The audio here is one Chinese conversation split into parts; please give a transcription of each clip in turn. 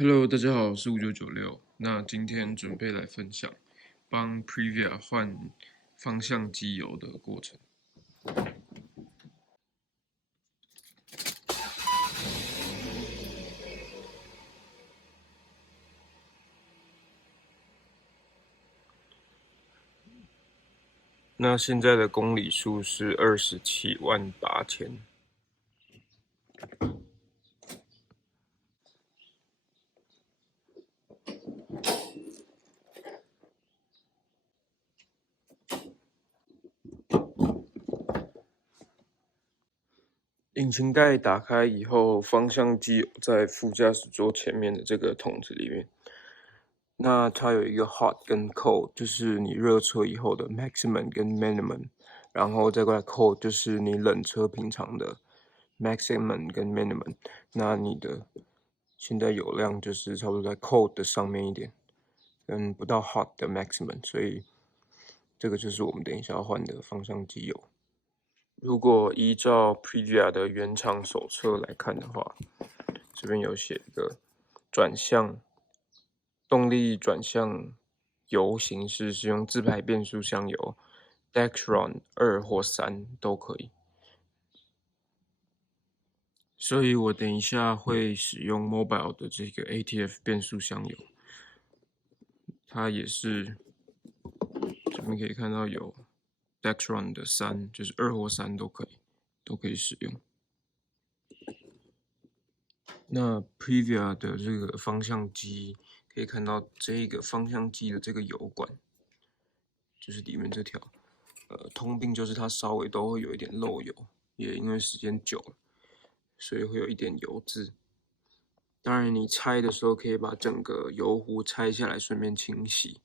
Hello，大家好，我是5996。那今天准备来分享帮 Previa 换方向机油的过程。那现在的公里数是278000。引擎盖打开以后，方向机油在副驾驶座前面的这个桶子里面。那它有一个 hot 跟 cold，就是你热车以后的 maximum 跟 minimum，然后再过来 cold 就是你冷车平常的 maximum 跟 minimum。那你的现在油量就是差不多在 cold 的上面一点，跟不到 hot 的 maximum，所以这个就是我们等一下要换的方向机油。如果依照 Previa 的原厂手册来看的话，这边有写一个转向动力转向油形式是用自排变速箱油 Dexron 2或3都可以。所以我等一下会使用 Mobile 的这个 ATF 变速箱油，它也是这边可以看到有 Dexron 的3，就是2或3都可以使用。那 Previa 的这个方向机可以看到这个方向机的这个油管，就是里面这条，通病就是它稍微都会有一点漏油，也因为时间久了，所以会有一点油渍。当然，你拆的时候可以把整个油壶拆下来，顺便清洗。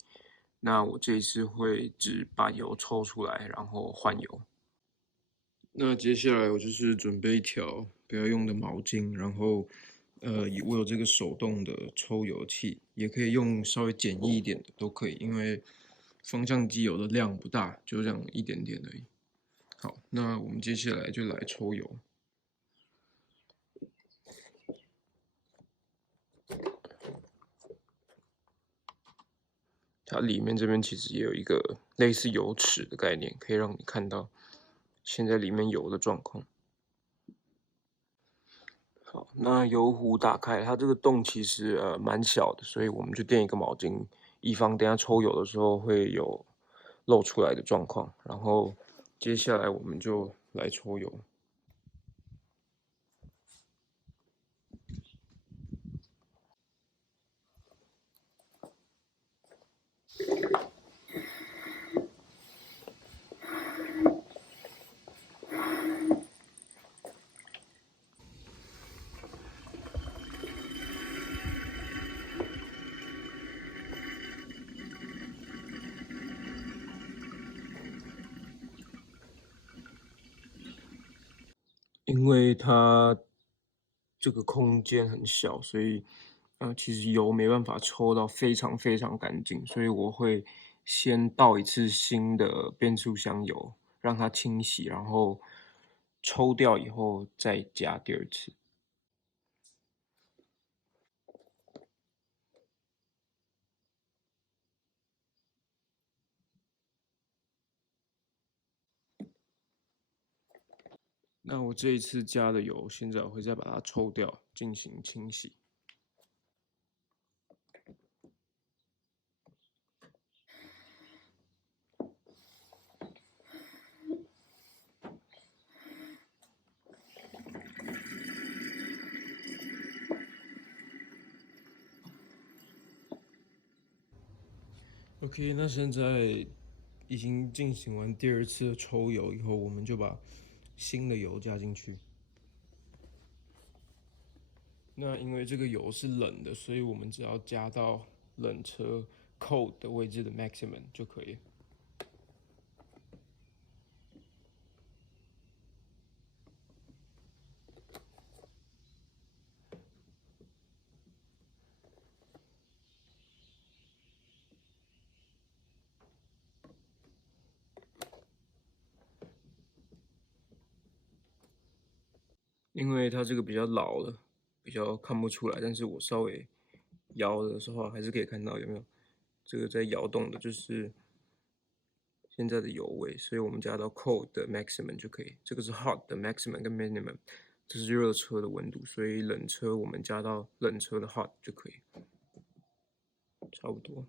那我这一次会只把油抽出来，然后换油。那接下来我就是准备一条不要用的毛巾，然后我有这个手动的抽油器，也可以用稍微简易一点的都可以，因为方向机油的量不大，就这样一点点而已。好，那我们接下来就来抽油。它里面这边其实也有一个类似油尺的概念，可以让你看到现在里面油的状况。好，那油壶打开，它这个洞其实蛮小的，所以我们就垫一个毛巾，以防等下抽油的时候会有漏出来的状况。然后接下来我们就来抽油。因为它这个空间很小，所以其实油没办法抽到非常非常干净，所以我会先倒一次新的变速箱油，让它清洗，然后抽掉以后再加第二次。那我这一次加的油，现在我会再把它抽掉，进行清洗。OK，那现在已经进行完第二次的抽油以后，我们就把新的油加进去。那因为这个油是冷的，所以我们只要加到冷车 cold 的位置的 maximum 就可以了。因为它这个比较老了，比较看不出来，但是我稍微摇的时候还是可以看到有没有这个在摇动的，就是现在的油位，所以我们加到 cold 的 maximum 就可以。这个是 hot 的 maximum 跟 minimum，这是热车的温度，所以冷车我们加到冷车的 hot 就可以，差不多。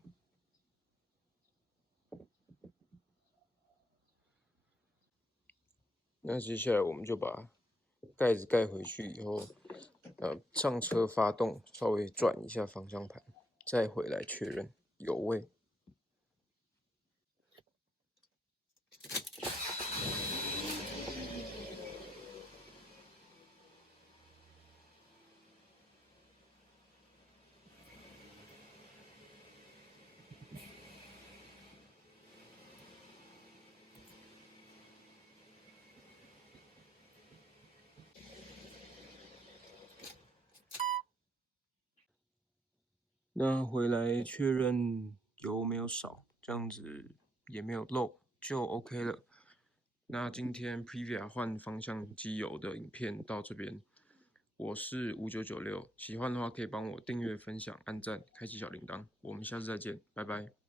那接下来我们就把盖子盖回去以后，上车发动，稍微转一下方向盘，再回来确认油位。那回来确认油没有少，这样子也没有漏，就 OK 了。那今天 Previa 换方向机油的影片到这边，我是5996，喜欢的话可以帮我订阅、分享、按赞、开启小铃铛，我们下次再见，拜拜。